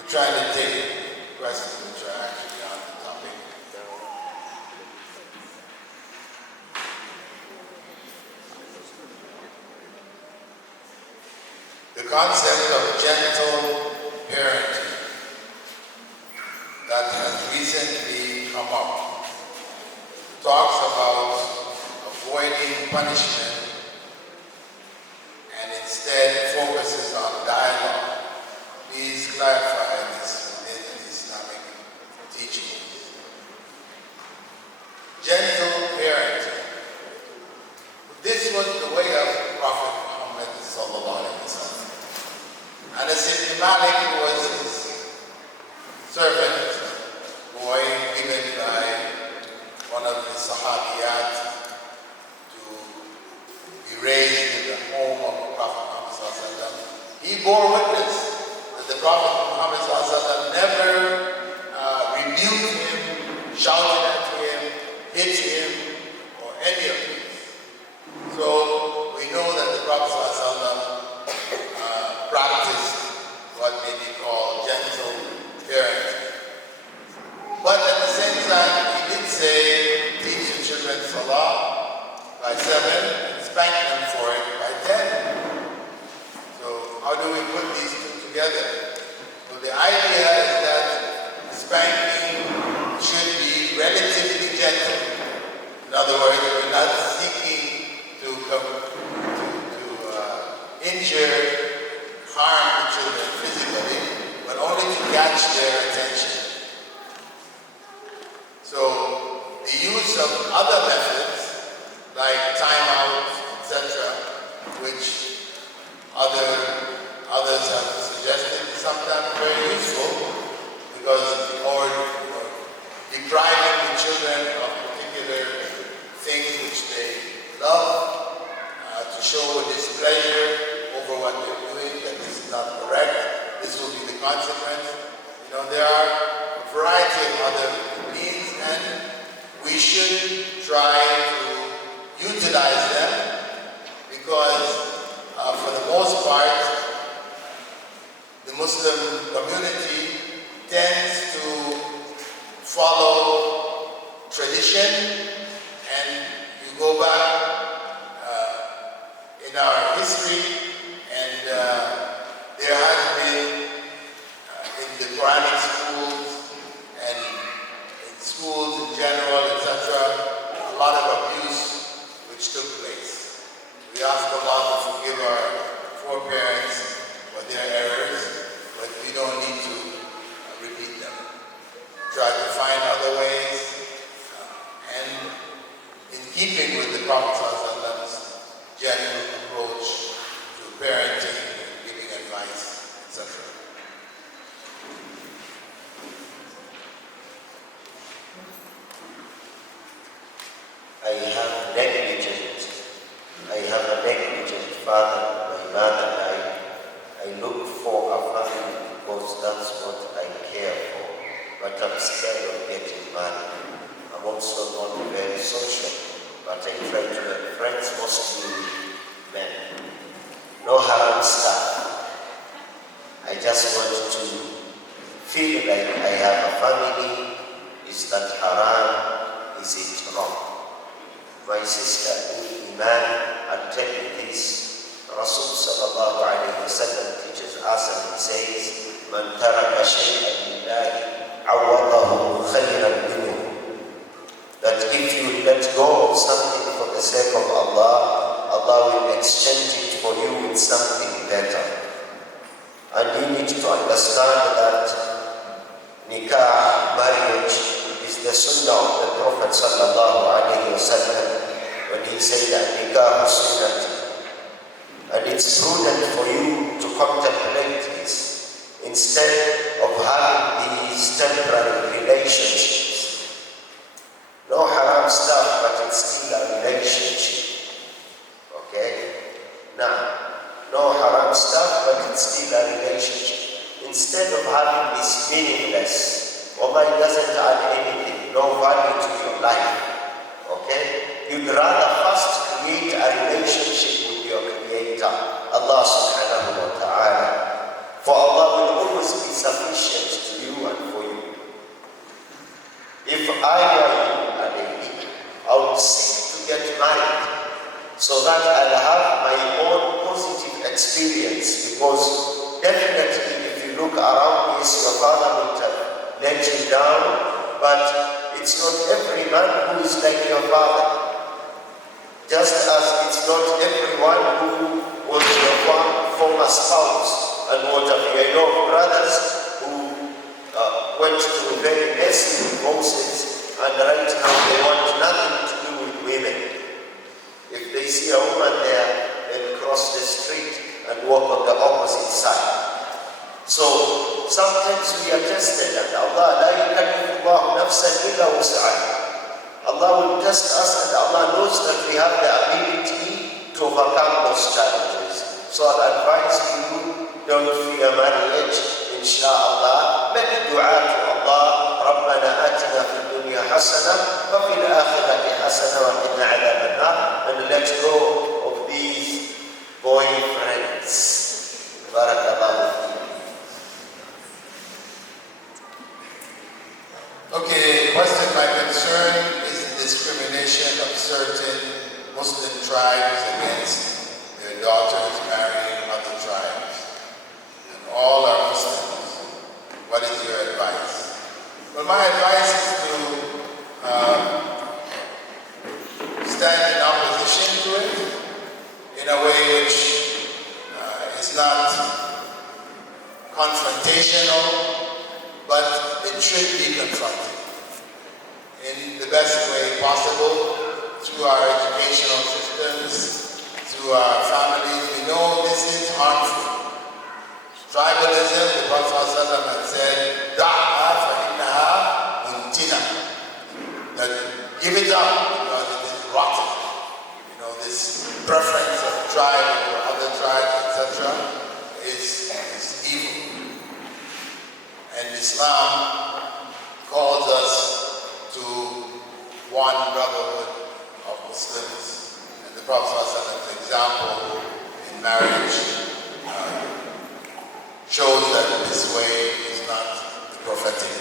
We're trying to take questions which are actually on the topic. The concept of gentle parenting that has recently come up talks about avoiding punishment and instead focuses on dialogue. Please clarify this within the Islamic teachings. Gentle parenting. This was the way of Prophet Muhammad sallallahu alaihi wasallam. Anas ibn Malik was his servant, boy given by one of his sahabiyat to be raised in the home of the Prophet Muhammad sallallahu alaihi wasallam. He bore witness that the Prophet Muhammad sallallahu alaihi wasallam never rebuked him, shouted at him, hit him, or any of these. So we know that the Prophet sallallahu alaihi wasallam practiced what may be called gentle parenting. But at the same time, he did say, teach your children Salah by 7 and spank them for it by 10. So how do we put these two together? So the idea is that spanking should be relatively gentle. In other words, we're not seeking to injure, harm the children physically, but only to catch their attention. So the use of other methods like timeout, etc., which others have suggested, is sometimes very useful because or depriving the children of particular things which they love, to show displeasure over what they're doing, that this is not correct, this will be the consequence. There are a variety of other means, and we should try to utilize them because for the most part, the Muslim community tends to follow tradition, and you go back in our history, and there has been in the Quranic schools and in schools in general, etc., a lot of abuse which took place. We ask Allah to forgive our foreparents for their errors, but we don't need to repeat them. Try to find other ways, and in keeping with the Prophet's general approach to parenting, giving advice, etc. I have a negligent father. My mother died. I look for a family because that's what I care for. But I'm scared of getting married. I'm also not very social, but I try to make friends, mostly men. No haram stuff. I just want to feel like I have a family. Is that haram? Is it wrong? My sister in Iman, I'll tell you this. Rasul sallallahu alayhi wa sallam teaches us and he says, Man taraka shay'an lillahi awadahu khayran minhu. That if you let go of something for the sake of Allah, Allah will exchange it for you with something better. And you need to understand that nikah, marriage, is the sunnah of the Prophet sallallahu alayhi wa sallam when he said that nikah is sunnah. And it's prudent for you to contemplate this instead of having these temporary relationships. No haram stuff, but it's still a relationship. Okay? Now, no haram stuff, but it's still a relationship. Instead of having this meaningless, Allah doesn't add anything, no value to your life. Okay? You'd rather first create a relationship with your Creator, Allah subhanahu wa ta'ala. For Allah will always be sufficient around, yes, your father will let you down, but it's not every man who is like your father. Just as it's not everyone who was your former spouse and what have you. I know of brothers who went through very messy divorces, and right now they want nothing to do with women. If they see a woman there, they'll cross the street and walk on the opposite side. So sometimes we are tested, and Allah la yukallifu Allahu nafsan illa wus'aha. Allah will test us, and Allah knows that we have the ability to overcome those challenges. So I'll advise you, don't fear marriage, inshallah. Make dua to Allah, رَبَّنَا آتِنَا فِي الدُّنْيَا حَسَنَةً وَفِي الْآخِرَةِ حَسَنَةً وَقِنَا عَذَابَ النَّارِ, and let go of these boyfriends. Barakallahu. Okay, question. My concern is the discrimination of certain Muslim tribes against their daughters marrying other tribes. And all are Muslims. What is your advice? Well, my advice is to stand in opposition to it in a way which is not confrontational, but it should be confronted in the best way possible through our educational systems, through our families. We know this is harmful. Tribalism, the Prophet ﷺ had said, "Da'ha fa'innaha muntina." That give it up because it is rotten. You know, this preference of tribe over other tribes, etc., is evil. And Islam calls us to one brotherhood of Muslims. And the Prophet ﷺ's example in marriage shows that this way is not the prophetic